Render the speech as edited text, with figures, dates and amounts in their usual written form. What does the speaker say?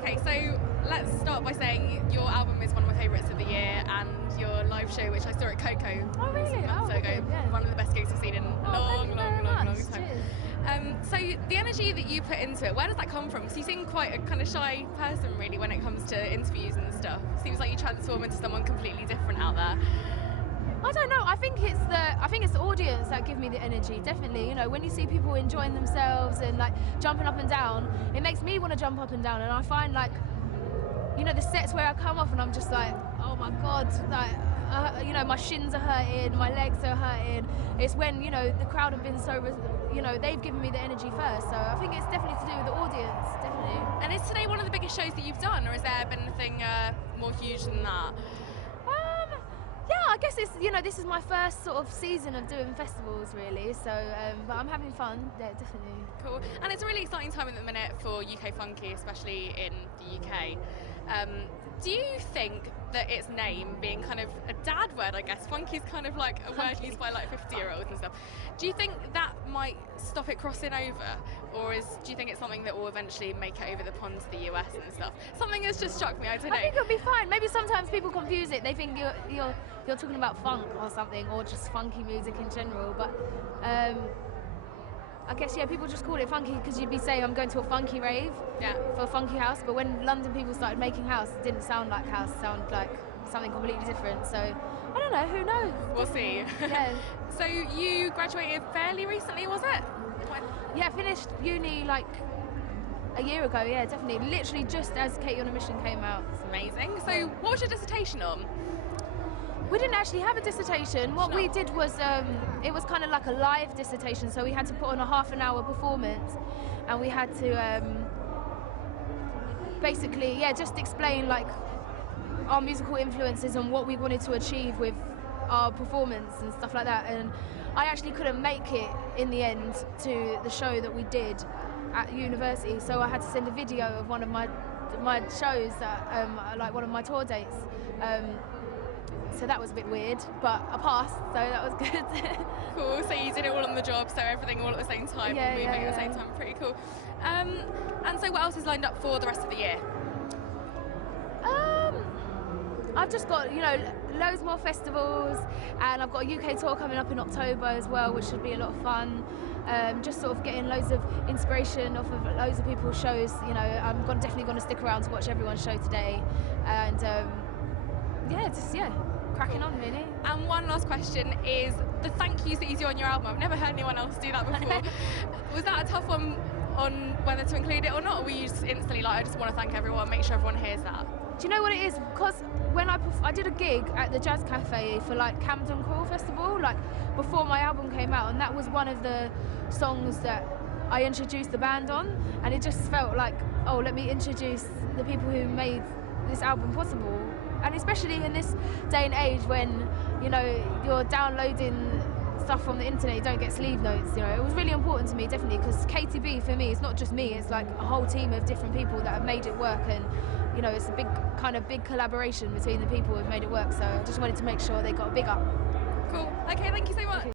Okay, so let's start by saying your album is one of my favourites of the year, and your live show, which I saw at Coco really? months ago, Yeah. one of the best gigs I've seen in a long time. Cheers. So the energy that you put into it, where does that come from? Because you seem quite a kind of shy person, really, when it comes to interviews and stuff. Seems like you transform into someone completely different out there. I don't know. I think it's the audience that give me the energy. Definitely, when you see people enjoying themselves and like jumping up and down, it makes me want to jump up and down. And I find like, the sets where I come off and I'm just like, oh my god, like, my shins are hurting, my legs are hurting. It's when the crowd have been so, they've given me the energy first. So I think it's definitely to do with the audience, definitely. And is today one of the biggest shows that you've done, or has there been anything more huge than that? Yeah, I guess it's this is my first sort of season of doing festivals, really. So, but I'm having fun. Yeah, definitely. Cool. And it's a really exciting time at the minute for UK Funky, especially in the UK. Do you think that its name being kind of a dad word, I guess, funky's kind of like a word used by like 50-year-olds and stuff. Do you think that might stop it crossing over? Or do you think it's something that will eventually make it over the pond to the US and stuff? Something has just struck me, I don't know. I think it'll be fine. Maybe sometimes people confuse it. They think you're talking about funk or something, or just funky music in general. But I guess, people just call it funky because you'd be saying I'm going to a funky rave for a funky house, but when London people started making house, it didn't sound like house, it sounded like something completely different. So, I don't know, who knows? We'll see. Yeah. So you graduated fairly recently, was it? Yeah, finished uni like a year ago, yeah, definitely. Literally just as Katy on a Mission came out. It's amazing. So what was your dissertation on? We didn't actually have a dissertation. What we did was, it was kind of like a live dissertation, so we had to put on a half-an-hour performance, and we had to basically, just explain like our musical influences and what we wanted to achieve with our performance and stuff like that. And I actually couldn't make it in the end to the show that we did at university, so I had to send a video of one of my shows, like one of my tour dates. So that was a bit weird, but I passed, so that was good. Cool, so you did it all on the job, so everything all at the same time, moving at the same time, pretty cool. And so what else is lined up for the rest of the year? I've just got, loads more festivals, and I've got a UK tour coming up in October as well, which should be a lot of fun. Just sort of getting loads of inspiration off of loads of people's shows. I'm definitely going to stick around to watch everyone's show today, and cracking on, really. And one last question is the thank yous that you do on your album. I've never heard anyone else do that before. Was that a tough one on whether to include it or not, or were you just instantly like, I just want to thank everyone, make sure everyone hears that? Do you know what it is? Because when I did a gig at the Jazz Cafe for like Camden Crawl Festival, like before my album came out, and that was one of the songs that I introduced the band on, and it just felt like, oh, let me introduce the people who made this album possible. And especially in this day and age when, you're downloading stuff from the internet, you don't get sleeve notes, It was really important to me, definitely, because Katy B, for me, it's not just me, it's like a whole team of different people that have made it work, and, it's a big collaboration between the people who've made it work, so I just wanted to make sure they got a big up. Cool. Okay, thank you so much.